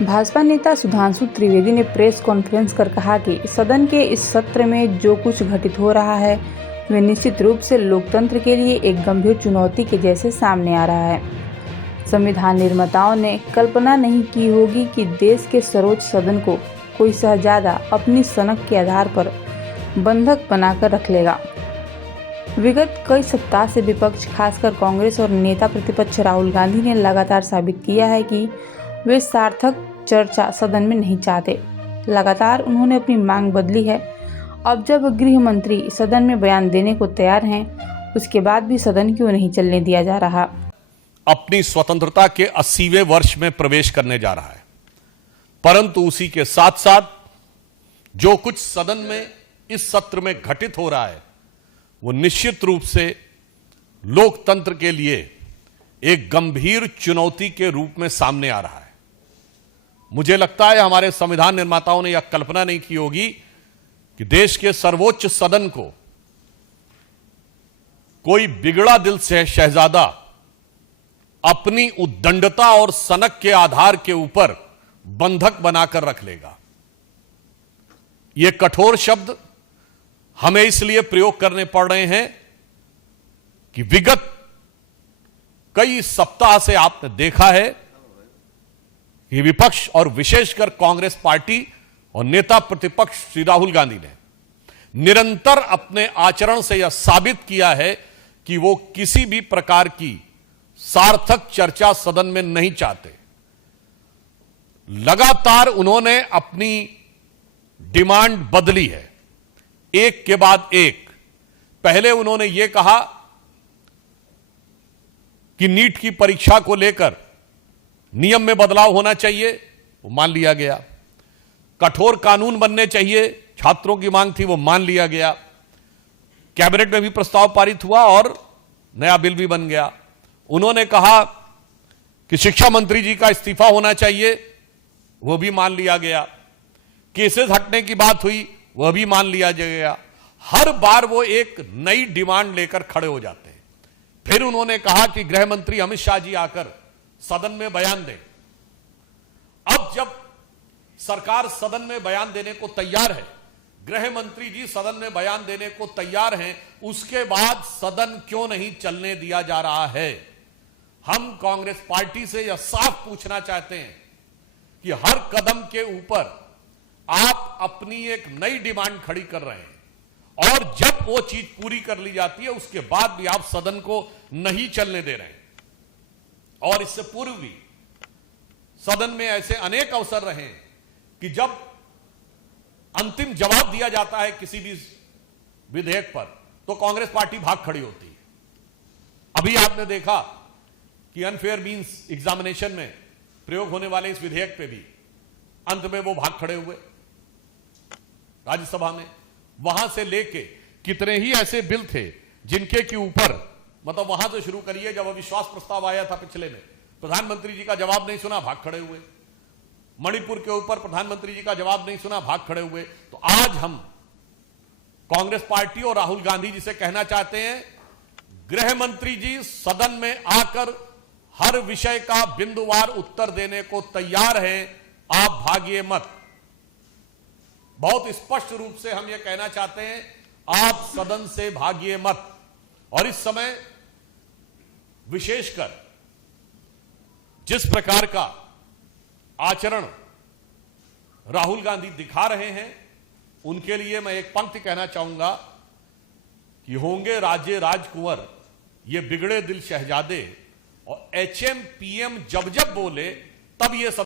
भाजपा नेता सुधांशु त्रिवेदी ने press conference कर कहा कि सदन के इस सत्र में जो कुछ घटित हो रहा है वे निश्चित रूप से लोकतंत्र के लिए एक गंभीर चुनौती के जैसे सामने आ रहा है। संविधान निर्माताओं ने कल्पना नहीं की होगी कि देश के सर्वोच्च सदन को कोई शहजादा अपनी सनक के आधार पर बंधक बनाकर रख लेगा। विगत कई सप्ताह से विपक्ष, खासकर कांग्रेस और नेता प्रतिपक्ष राहुल गांधी ने लगातार साबित किया है कि वे सार्थक चर्चा सदन में नहीं चाहते। लगातार उन्होंने अपनी मांग बदली है। अब जब गृह मंत्री सदन में बयान देने को तैयार हैं, उसके बाद भी सदन क्यों नहीं चलने दिया जा रहा? अपनी स्वतंत्रता के 80वें वर्ष में प्रवेश करने जा रहा है, परंतु उसी के साथ साथ जो कुछ सदन में इस सत्र में घटित हो रहा है वो निश्चित रूप से लोकतंत्र के लिए एक गंभीर चुनौती के रूप में सामने आ रहा है। मुझे लगता है हमारे संविधान निर्माताओं ने यह कल्पना नहीं की होगी कि देश के सर्वोच्च सदन को कोई बिगड़ा दिल से शहजादा अपनी उद्दंडता और सनक के आधार के ऊपर बंधक बनाकर रख लेगा। ये कठोर शब्द हमें इसलिए प्रयोग करने पड़ रहे हैं कि विगत कई सप्ताह से आपने देखा है कि विपक्ष और विशेषकर कांग्रेस पार्टी और नेता प्रतिपक्ष श्री राहुल गांधी ने निरंतर अपने आचरण से यह साबित किया है कि वो किसी भी प्रकार की सार्थक चर्चा सदन में नहीं चाहते। लगातार उन्होंने अपनी डिमांड बदली है, एक के बाद एक। पहले उन्होंने यह कहा कि नीट की परीक्षा को लेकर नियम में बदलाव होना चाहिए, वो मान लिया गया। कठोर कानून बनने चाहिए, छात्रों की मांग थी, वो मान लिया गया। कैबिनेट में भी प्रस्ताव पारित हुआ और नया बिल भी बन गया। उन्होंने कहा कि शिक्षा मंत्री जी का इस्तीफा होना चाहिए, वह भी मान लिया गया। केसेस हटने की बात हुई, वह भी मान लिया गया। हर बार वो एक नई डिमांड लेकर खड़े हो जाते हैं। फिर उन्होंने कहा कि गृह मंत्री अमित शाह जी आकर सदन में बयान दें। अब जब सरकार सदन में बयान देने को तैयार है, गृह मंत्री जी सदन में बयान देने को तैयार हैं, उसके बाद सदन क्यों नहीं चलने दिया जा रहा है? हम कांग्रेस पार्टी से यह साफ पूछना चाहते हैं कि हर कदम के ऊपर आप अपनी एक नई डिमांड खड़ी कर रहे हैं और जब वो चीज पूरी कर ली जाती है उसके बाद भी आप सदन को नहीं चलने दे रहे हैं। और इससे पूर्व भी सदन में ऐसे अनेक अवसर रहे कि जब अंतिम जवाब दिया जाता है किसी भी विधेयक पर तो कांग्रेस पार्टी भाग खड़ी होती है। अभी आपने देखा कि अनफेयर मींस एग्जामिनेशन में प्रयोग होने वाले इस विधेयक पे भी अंत में वो भाग खड़े हुए राज्यसभा में। वहां से लेके कितने ही ऐसे बिल थे जिनके के ऊपर, मतलब वहां से शुरू करिए, जब अविश्वास प्रस्ताव आया था पिछले में, प्रधानमंत्री जी का जवाब नहीं सुना, भाग खड़े हुए। मणिपुर के ऊपर प्रधानमंत्री जी का जवाब नहीं सुना, भाग खड़े हुए। तो आज हम कांग्रेस पार्टी और राहुल गांधी जी से कहना चाहते हैं, गृह मंत्री जी सदन में आकर हर विषय का बिंदुवार उत्तर देने को तैयार हैं, आप भागिए मत। बहुत स्पष्ट रूप से हम यह कहना चाहते हैं, आप सदन से भागिए मत। और इस समय विशेषकर जिस प्रकार का आचरण राहुल गांधी दिखा रहे हैं, उनके लिए मैं एक पंक्ति कहना चाहूंगा कि होंगे राजे राजकुंवर ये बिगड़े दिल शहजादे, और HM PM जब जब बोले तब ये सब